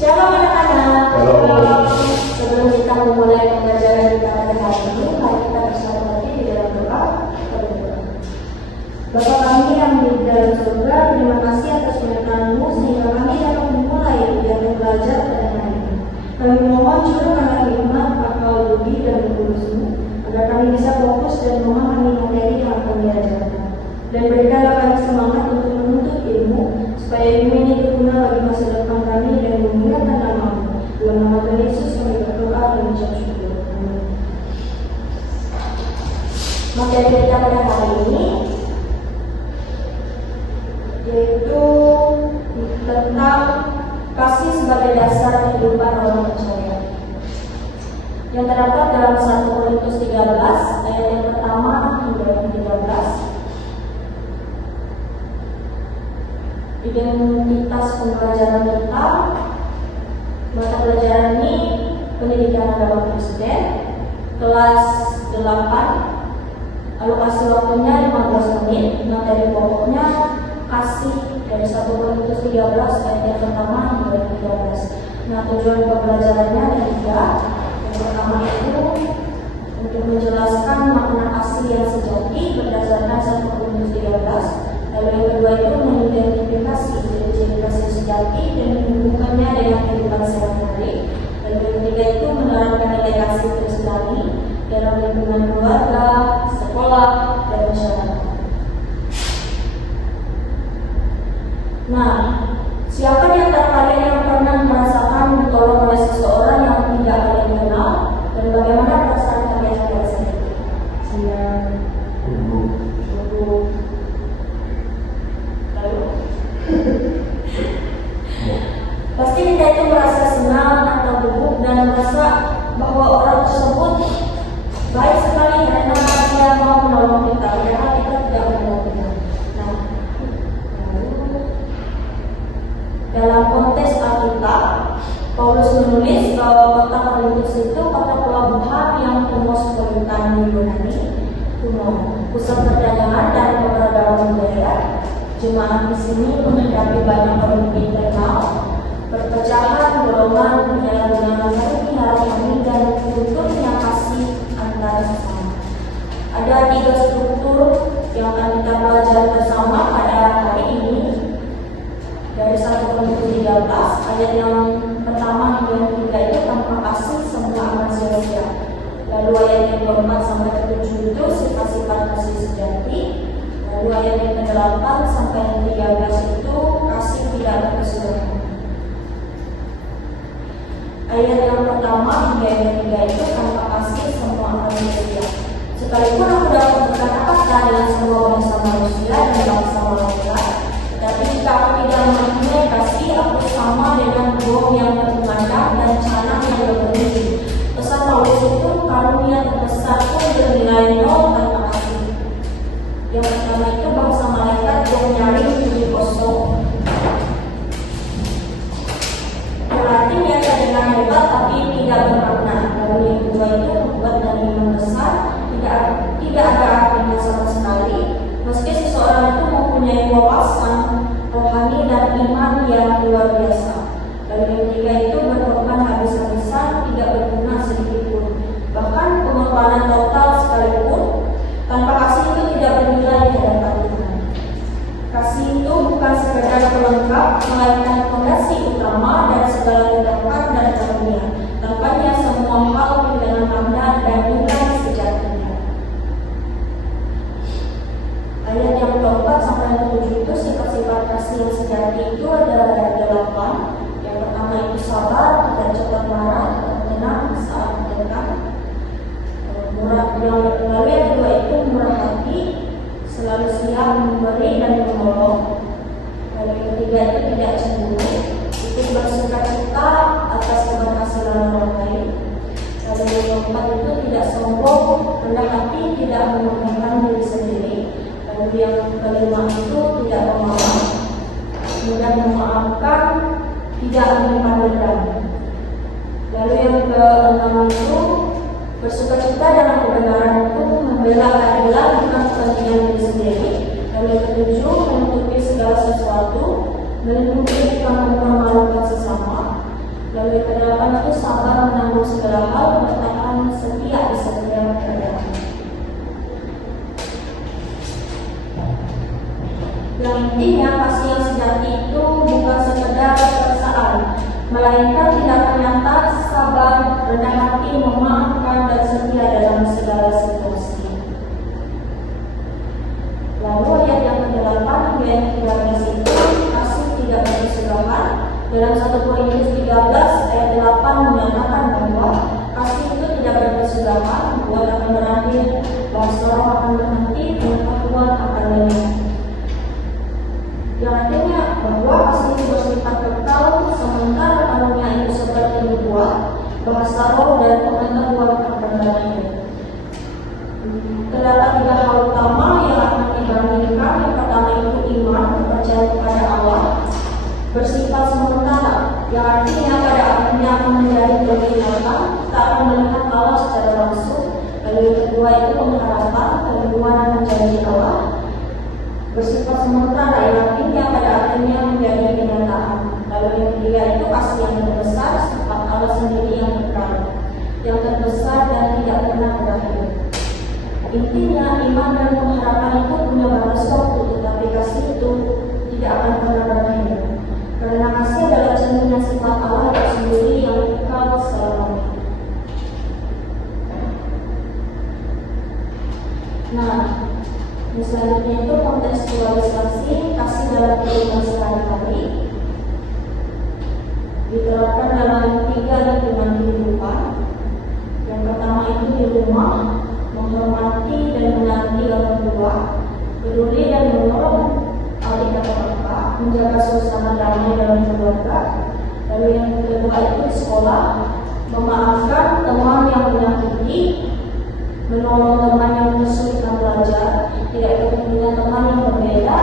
Shalom anak-anak. Shalom. Sebelum kita memulai pembelajaran kita pada hari ini, mari kita bersama lagi di dalam doa. Bapa kami yang di dalam surga, terima kasih atas penyertaan-Mu sehingga kami dapat memulai dan belajar pada hari ini. Kami mohon curahkanlah hikmat, akal budi dan kudus-Mu, agar kami bisa fokus dan memahami materi yang akan diajarkan. Dan berikanlah kami semangat untuk menuntut ilmu, supaya ilmu ini berguna bagi masa depan kami dan memuliakan nama-Mu. Dalam nama Tuhan Yesus kami berdoa dan mengucap syukur. Amin. Materi kita pada hari ini yaitu tentang kasih sebagai dasar kehidupan orang percaya, yang terdapat dalam 1 Korintus 13 ayat yang pertama hingga yang 13. Identitas pembelajaran kita, mata pelajaran ini pendidikan agama Kristen kelas 8, alokasi waktunya 15 menit. Materi pokoknya kasih dari 1 Korintus 13 ayat yang pertama hingga yang 13. Nah, tujuan pembelajarannya ada 3. Yang pertama itu untuk menjelaskan makna kasih yang sejati berdasarkan 1 Korintus 13. Lalu yang kedua itu mengidentifikasi ciri-ciri kasih sejati dan menghubungkannya dengan kehidupan sehari-hari. Lalu yang ketiga itu menerapkan nilai kasih Kristiani dalam lingkungan keluarga, sekolah, dan masyarakat. Nah, siapa di antara kalian yang pernah merasakan ditolong oleh seseorang yang tidak kalian kenal, dan bagaimana perasaan kalian pada saat itu? Senang, gugup. Pasti kita itu merasa senang atau gugup dan merasa bahwa orang tersebut baik sekali karena dia mau menolong kita, padahal kita tidak menolong kita. Nah, dalam konteks Alkitab, Paulus menulis bahwa kota Korintus itu kota pelabuhan yang kosmopolitan di Yunani kuno, pusat perdagangan dan keberadaan budaya. Jemaat di sini menghadapi banyak problem internal, perpecahan, golongan, penyalahgunaan harapan dan kulturnya kasih antar sesama. Ada 3 struktur yang akan kita pelajari bersama pada hari ini. Dari 1 Korintus 13 ayat yang pertama hingga yang ketiga itu tanpa kasih semua akan sia-sia. Lalu ayat yang keempat sampai ke-7 itu sifat-sifat kasih sejati. Lalu ayat yang ke-8 sampai yang 13 itu kasih tidak berkesudahan. Ayat yang pertama hingga yang ketiga itu tanpa kasih semua akan sia-sia. Sekalipun aku dapat berkata-kata dengan semua bangsa manusia dan bangsa malaikat, tetapi jika aku tidak mempunyai kasih, aku sama dengan gong yang berkumandang dan canang yang berbunyi. Pesan Paulus itu karunia terbesar pun bernilai 0 tanpa kasih. Yang pertama itu bangsa malaikat yang nyaring 7 kosong. Berarti dia terdengar hebat tapi tidak bermakna. Lalu yang kedua itu membuat dan membesar tidak ada artinya sama sekali. Meski seseorang itu mempunyai wawasan rohani dan iman yang luar biasa. Lalu yang ketiga itu berkorban habis-habisan, tidak berguna sedikit pun. Bahkan pengorbanan total sekalipun tanpa kasih itu tidak bernilai di hadapan Tuhan. Kasih itu bukan sekedar pelengkap, melainkan fondasi utama dari segala tindakan dan karunia. Tanpanya semua hal kehilangan makna dan nilai sejatinya. Ayat yang keempat sampai yang ke-7 itu sifat-sifat kasih yang sejati itu adalah ada 8. Yang pertama itu sabar, tidak cepat marah, tidak tenang saat mendekat. Lalu yang kedua itu murah hati, selalu siap memberi dan menolong. Lalu yang ketiga itu tidak cemburu, itu bersukacita atas keberhasilan orang lain. Lalu yang keempat itu tidak sombong, rendah hati, tidak mementingkan diri sendiri. Lalu yang kelima itu tidak pemaaf, mudah memaafkan, tidak menyimpan dendam. Lalu yang keenam itu bersukacita dalam kebenaran itu, membela keadilan bukan kepentingan diri sendiri. Lalu yang ketujuh menutupi segala sesuatu, melindungi tanpa memalukan sesama. Dalam 1 Korintus 13 ayat 8 menyatakan bahwa kasih itu tidak berkesudahan, buat akan berakhir, bahasa roh akan berhenti, pengetahuan akan lenyap. Yang artinya bahwa kasih itu bersifat kekal, sementara karunia itu seperti nubuat, bahasa roh dan pengetahuan akan berakhir. Terdapat 3 hal utama yang akan dibandingkan. Yang pertama itu iman, percaya kepada Allah, bersifat sementara, yang artinya pada akhirnya akan menjadi kebenaran, tak akan melihat Allah secara langsung. Lalu yang kedua itu pengharapan, kehidupan akan janji Allah, bersifat sementara, yang artinya pada akhirnya menjadi kenyataan. Lalu yang ketiga itu kasih yang terbesar, sifat Allah sendiri yang kekal, yang terbesar dan tidak pernah berakhir. Intinya iman dan pengharapan itu punya batas waktu, tetapi kasih itu tidak akan pernah berakhir. Karena kasih adalah cerminan sifat Allah itu sendiri yang kekal selamanya. Nah, misalnya itu kontekstualisasi kasih dalam kehidupan sehari-hari diterapkan dalam 3 lingkungan kehidupan. Yang pertama itu di rumah, menghormati dan menanti orang tua, peduli dan menolong adik atau kakak, menjaga suasana damai dalam keluarga. Lalu yang kedua itu di sekolah, memaafkan teman yang menyakiti, menolong teman yang kesulitan belajar, tidak ikut dengan teman yang berbeda.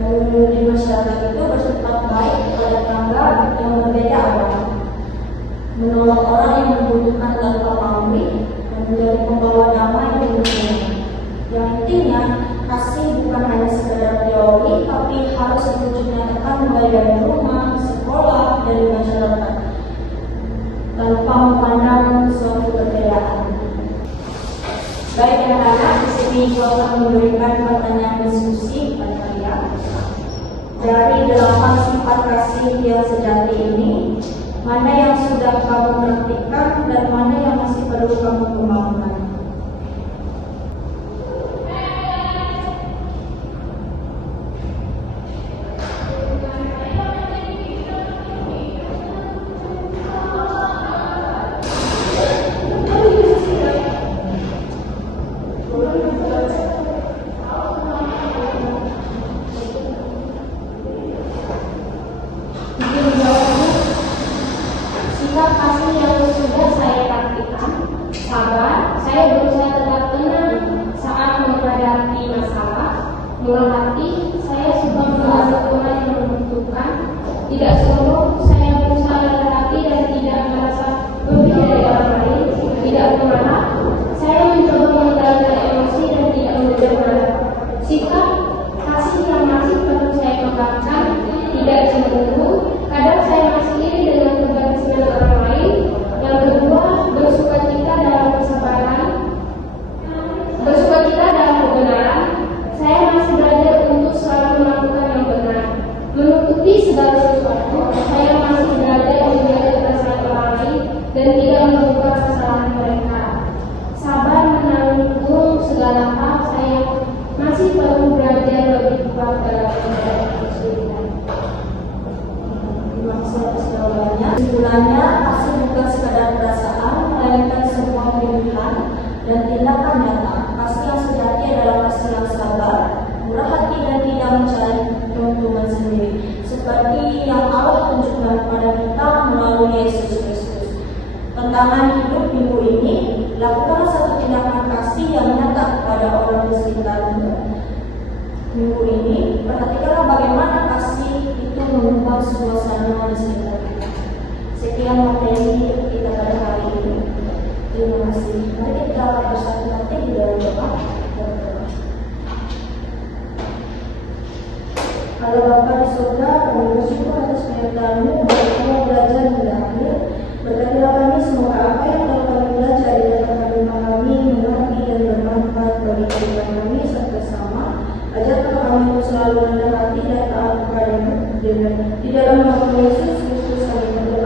Lalu di masyarakat itu bersifat baik kepada tetangga yang berbeda agama, menolong orang yang membutuhkan tanpa pamrih, dan menjadi pembawa damai di dunia. Yang intinya kasih bukan hanya sekedar teori, tapi harus diwujudkan mulai dari rumah, sekolah, dan di masyarakat, tanpa memandang suatu perbedaan. Baik anak-anak, di sini juga akan memberikan pertanyaan diskusi kepada kalian. Dari 8 sifat kasih yang sejati ini, mana yang sudah kamu praktikkan dan mana yang masih perlu kamu kembangkan? Sikap kasih yang sudah saya praktikkan, sabar, saya berusaha tetap tenang saat menghadapi masalah, murah hati, saya suka membantu orang yang membutuhkan, tidak sombong, saya berusaha rendah hati dan tidak merasa lebih dari orang lain, tidak pemarah, saya mencoba mengendalikan emosi dan tidak mudah marah. Sikap kasih yang masih perlu saya kembangkan, tidak cemburu, kadang saya masih iri dengan keberhasilan orang lain. Yang kedua, bersukacita dalam kesabaran, bersukacita dalam kebenaran. Saya masih belajar untuk selalu melakukan yang benar, menutupi segala sesuatu. Saya masih belajar menjaga perasaan orang lain dan tidak membuka kesalahan mereka. Sabar menanggung segala hal. Saya masih perlu belajar lebih kuat dalam menghadapi kesulitan. Terima kasih atas jawabannya. Kesimpulannya, kasih bukan sekadar perasaan, melainkan sebuah pilihan dan tindakan nyata. Kasih yang sejati adalah kasih yang sabar, murah hati dan tidak mencari keuntungan sendiri, seperti yang Allah tunjukkan kepada kita melalui Yesus Kristus. Tantangan hidup minggu ini, lakukanlah satu tindakan kasih yang nyata kepada orang di sekitarmu. Minggu ini, perhatikanlah bagaimana kasih itu mengubah suasana di sekitar kita. Sekian materi kita pada hari ini. Terima kasih. Mari kita bersatu hati di dalam doa. Allah Bapa di surga, kami bersyukur atas penyertaan-Mu bahwa kami belajar hingga akhir. Berkatilah kami, semoga apa yang telah kami belajar di dalam kandungan kami mengerti dan bermanfaat bagi kehidupan kami serta sama. Ajarkan kami untuk selalu rendah hati dan taat kepada-Mu. Di dalam nama Yesus Kristus kami berdoa.